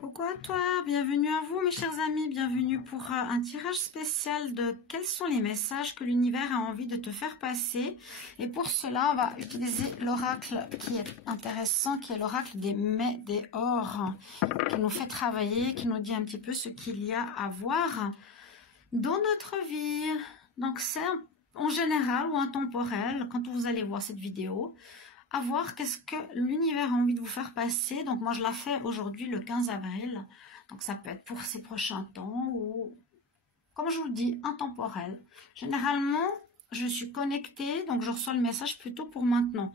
Coucou à toi, bienvenue à vous mes chers amis, bienvenue pour un tirage spécial de quels sont les messages que l'univers a envie de te faire passer. Et pour cela, on va utiliser l'oracle qui est intéressant, qui est l'oracle des mets, des ors, qui nous fait travailler, qui nous dit un petit peu ce qu'il y a à voir dans notre vie. Donc c'est en général ou intemporel, quand vous allez voir cette vidéo, à voir qu'est-ce que l'univers a envie de vous faire passer. Donc moi je la fais aujourd'hui le 15 avril, donc ça peut être pour ces prochains temps ou, comme je vous dis, intemporel. Généralement je suis connectée, donc je reçois le message plutôt pour maintenant.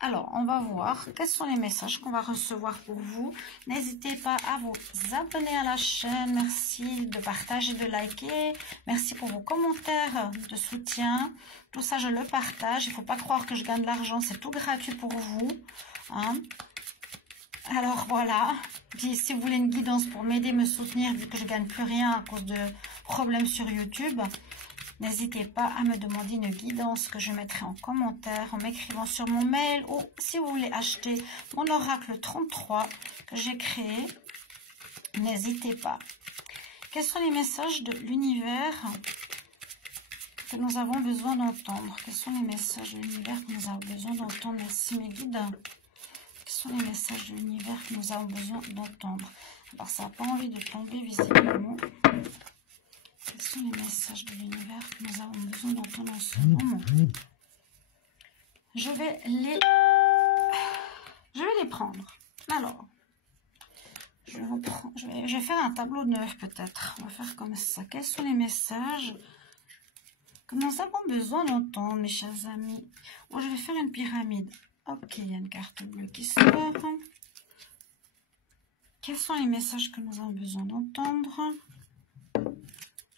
Alors on va voir quels sont les messages qu'on va recevoir pour vous. N'hésitez pas à vous abonner à la chaîne, merci de partager, de liker, merci pour vos commentaires de soutien. Tout ça, je le partage. Il ne faut pas croire que je gagne de l'argent. C'est tout gratuit pour vous. Hein. Alors, voilà. Puis, si vous voulez une guidance pour m'aider, me soutenir, vu que je ne gagne plus rien à cause de problèmes sur YouTube, n'hésitez pas à me demander une guidance que je mettrai en commentaire, en m'écrivant sur mon mail. Ou si vous voulez acheter mon oracle 33 que j'ai créé, n'hésitez pas. Quels sont les messages de l'univers que nous avons besoin d'entendre? Quels sont les messages de l'univers que nous avons besoin d'entendre? Merci mes guides. Quels sont les messages de l'univers que nous avons besoin d'entendre? Alors ça n'a pas envie de tomber visiblement. Quels sont les messages de l'univers que nous avons besoin d'entendre en ce moment? Je vais les prendre. Alors, je vais faire un tableau neuf peut-être. On va faire comme ça. Quels sont les messages que nous avons besoin d'entendre, mes chers amis? Bon, je vais faire une pyramide. Ok, il y a une carte bleue qui sort. Quels sont les messages que nous avons besoin d'entendre?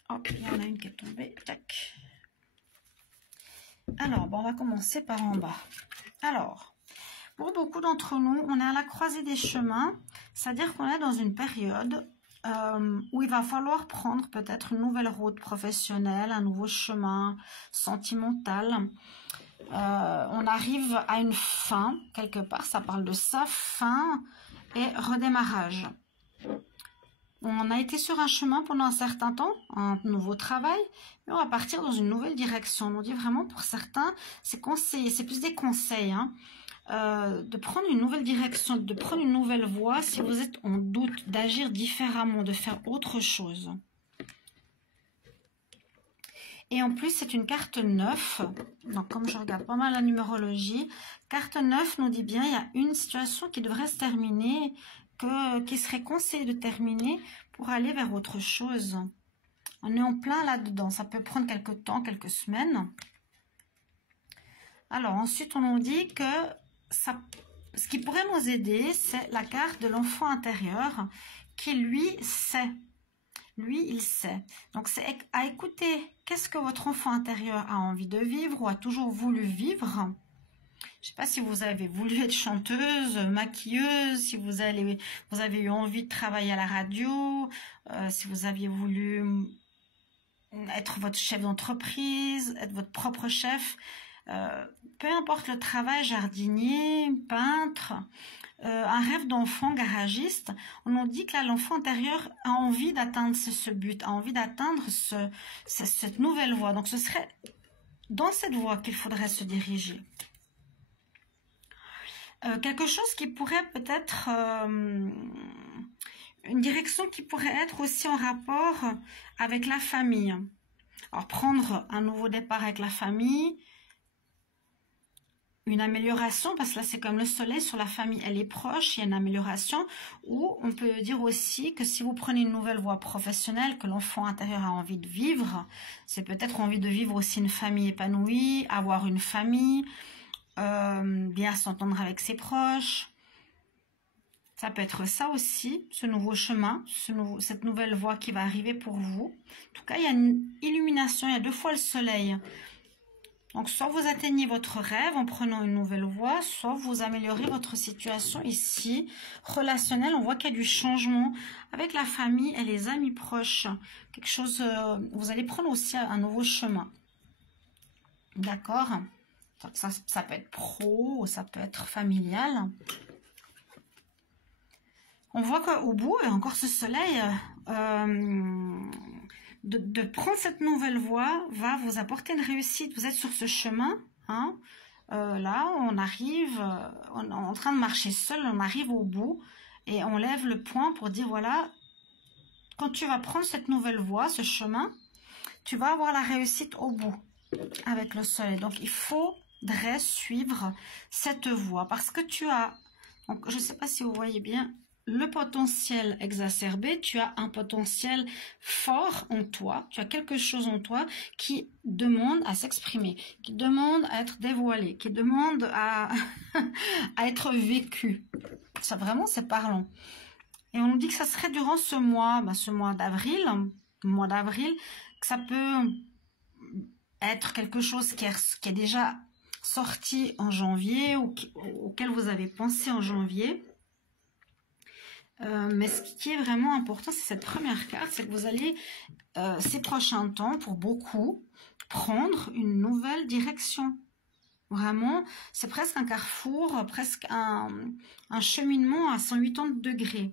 Hop, il y en a une qui est tombée. Tac. Alors, bon, on va commencer par en bas. Alors, pour beaucoup d'entre nous, on est à la croisée des chemins. C'est-à-dire qu'on est dans une période où il va falloir prendre peut-être une nouvelle route professionnelle, un nouveau chemin sentimental. On arrive à une fin, quelque part, ça parle de ça, fin et redémarrage. On a été sur un chemin pendant un certain temps, un nouveau travail, mais on va partir dans une nouvelle direction. On dit vraiment pour certains, c'est conseillé, c'est plus des conseils, hein. De prendre une nouvelle direction, de prendre une nouvelle voie si vous êtes en doute, d'agir différemment, de faire autre chose. Et en plus, c'est une carte 9. Donc, comme je regarde pas mal la numérologie, carte 9 nous dit bien il y a une situation qui devrait se terminer, qui serait conseillé de terminer pour aller vers autre chose. On est en plein là-dedans. Ça peut prendre quelques temps, quelques semaines. Alors, ensuite, on nous dit que ce qui pourrait nous aider, c'est la carte de l'enfant intérieur qui, lui, sait. Lui, il sait. Donc, c'est à écouter qu'est-ce que votre enfant intérieur a envie de vivre ou a toujours voulu vivre. Je ne sais pas si vous avez voulu être chanteuse, maquilleuse, si vous avez eu envie de travailler à la radio, si vous aviez voulu être votre chef d'entreprise, être votre propre chef. Peu importe le travail, jardinier, peintre, un rêve d'enfant, garagiste, on nous dit que là, l'enfant intérieur a envie d'atteindre ce but, a envie d'atteindre cette nouvelle voie. Donc, ce serait dans cette voie qu'il faudrait se diriger. Quelque chose qui pourrait peut-être... une direction qui pourrait être aussi en rapport avec la famille. Alors, prendre un nouveau départ avec la famille, une amélioration, parce que là c'est comme le soleil sur la famille, elle est proche, il y a une amélioration, ou on peut dire aussi que si vous prenez une nouvelle voie professionnelle, que l'enfant intérieur a envie de vivre, c'est peut-être envie de vivre aussi une famille épanouie, avoir une famille, bien s'entendre avec ses proches. Ça peut être ça aussi, ce nouveau chemin, cette nouvelle voie qui va arriver pour vous. En tout cas, il y a une illumination, il y a 2 fois le soleil. Donc, soit vous atteignez votre rêve en prenant une nouvelle voie, soit vous améliorez votre situation ici, relationnelle. On voit qu'il y a du changement avec la famille et les amis proches. Quelque chose, vous allez prendre aussi un nouveau chemin. D'accord? Ça peut être pro, ça peut être familial. On voit qu'au bout, et encore ce soleil, de prendre cette nouvelle voie va vous apporter une réussite. Vous êtes sur ce chemin, hein. Là, on arrive, on est en train de marcher seul, on arrive au bout et on lève le poing pour dire voilà, quand tu vas prendre cette nouvelle voie, ce chemin, tu vas avoir la réussite au bout avec le soleil. Donc, il faudrait suivre cette voie parce que tu as, donc, je ne sais pas si vous voyez bien, le potentiel exacerbé, tu as un potentiel fort en toi, tu as quelque chose en toi qui demande à s'exprimer, qui demande à être dévoilé, qui demande à, à être vécu. Ça vraiment, c'est parlant. Et on nous dit que ça serait durant ce mois d'avril, que ça peut être quelque chose qui est déjà sorti en janvier ou auquel vous avez pensé en janvier. Mais ce qui est vraiment important, c'est cette première carte, c'est que vous allez, ces prochains temps, pour beaucoup, prendre une nouvelle direction. Vraiment, c'est presque un carrefour, presque un cheminement à 180 degrés.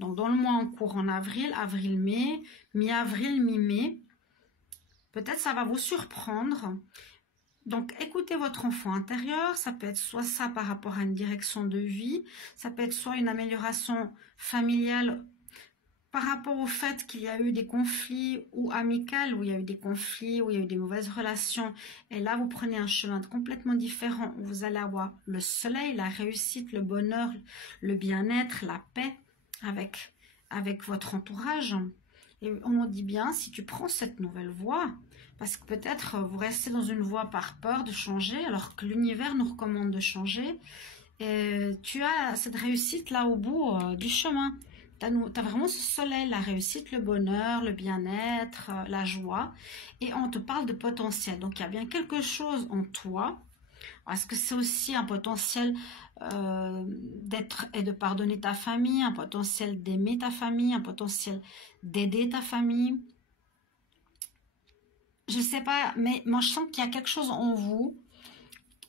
Donc, dans le mois en cours, en avril, avril-mai, mi-avril, mi-mai, peut-être ça va vous surprendre. Donc, écoutez votre enfant intérieur, ça peut être soit ça par rapport à une direction de vie, ça peut être soit une amélioration familiale par rapport au fait qu'il y a eu des conflits ou amicales, où il y a eu des conflits, où il y a eu des mauvaises relations. Et là, vous prenez un chemin complètement différent, où vous allez avoir le soleil, la réussite, le bonheur, le bien-être, la paix avec votre entourage. Et on nous dit bien, si tu prends cette nouvelle voie, parce que peut-être vous restez dans une voie par peur de changer, alors que l'univers nous recommande de changer, et tu as cette réussite là au bout du chemin. Tu as vraiment ce soleil, la réussite, le bonheur, le bien-être, la joie, et on te parle de potentiel. Donc il y a bien quelque chose en toi. Est-ce que c'est aussi un potentiel d'être et de pardonner ta famille, un potentiel d'aimer ta famille, un potentiel d'aider ta famille? Je ne sais pas, mais moi je sens qu'il y a quelque chose en vous,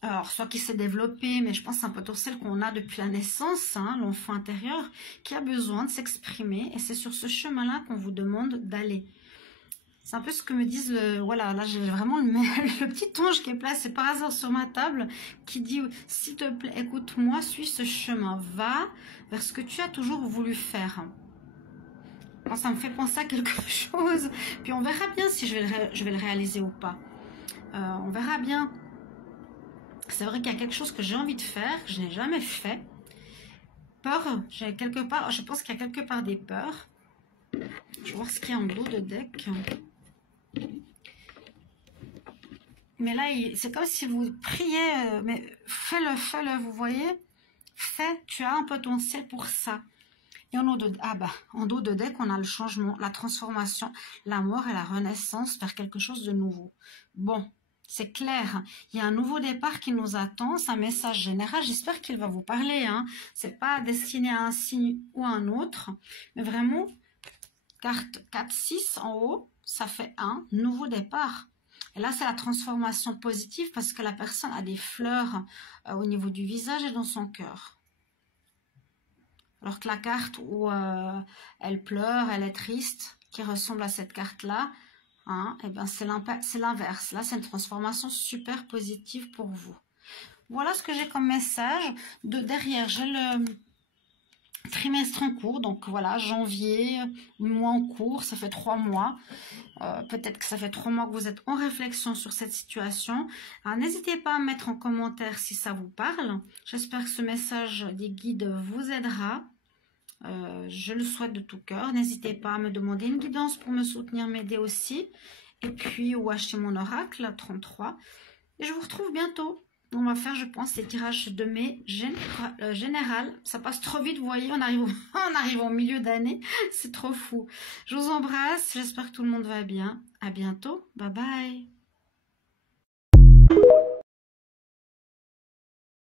alors soit qui s'est développé, mais je pense que c'est un potentiel qu'on a depuis la naissance, hein, l'enfant intérieur, qui a besoin de s'exprimer, et c'est sur ce chemin-là qu'on vous demande d'aller. C'est un peu ce que me disent, voilà, là j'ai vraiment le petit ange qui est placé par hasard sur ma table, qui dit, s'il te plaît, écoute-moi, suis ce chemin, va vers ce que tu as toujours voulu faire. Alors, ça me fait penser à quelque chose, puis on verra bien si je vais le réaliser ou pas. On verra bien. C'est vrai qu'il y a quelque chose que j'ai envie de faire, que je n'ai jamais fait. Peur, j'ai quelque part, je pense qu'il y a quelque part des peurs. Je vais voir ce qu'il y a en dos de deck. Mais là, c'est comme si vous priez, mais fais-le, vous voyez. Fais, tu as un potentiel pour ça. Et en dos de deck, on a le changement, la transformation, la mort et la renaissance vers quelque chose de nouveau. Bon, c'est clair. Il y a un nouveau départ qui nous attend. C'est un message général. J'espère qu'il va vous parler. Hein. Ce n'est pas destiné à un signe ou à un autre. Mais vraiment, carte 4-6 en haut, ça fait un nouveau départ. Et là, c'est la transformation positive parce que la personne a des fleurs au niveau du visage et dans son cœur. Alors que la carte où elle pleure, elle est triste, qui ressemble à cette carte-là, hein, et ben c'est l'inverse. Là, c'est une transformation super positive pour vous. Voilà ce que j'ai comme message. Derrière, j'ai le trimestre en cours. Donc voilà, janvier, mois en cours, ça fait 3 mois. Peut-être que ça fait 3 mois que vous êtes en réflexion sur cette situation. Alors n'hésitez pas à mettre en commentaire si ça vous parle. J'espère que ce message des guides vous aidera. Je le souhaite de tout cœur. N'hésitez pas à me demander une guidance pour me soutenir, m'aider aussi. Et puis, ou acheter mon oracle 33. Et je vous retrouve bientôt. On va faire, je pense, les tirages de mai général. Ça passe trop vite, vous voyez, on arrive au milieu d'année. C'est trop fou. Je vous embrasse. J'espère que tout le monde va bien. À bientôt. Bye bye.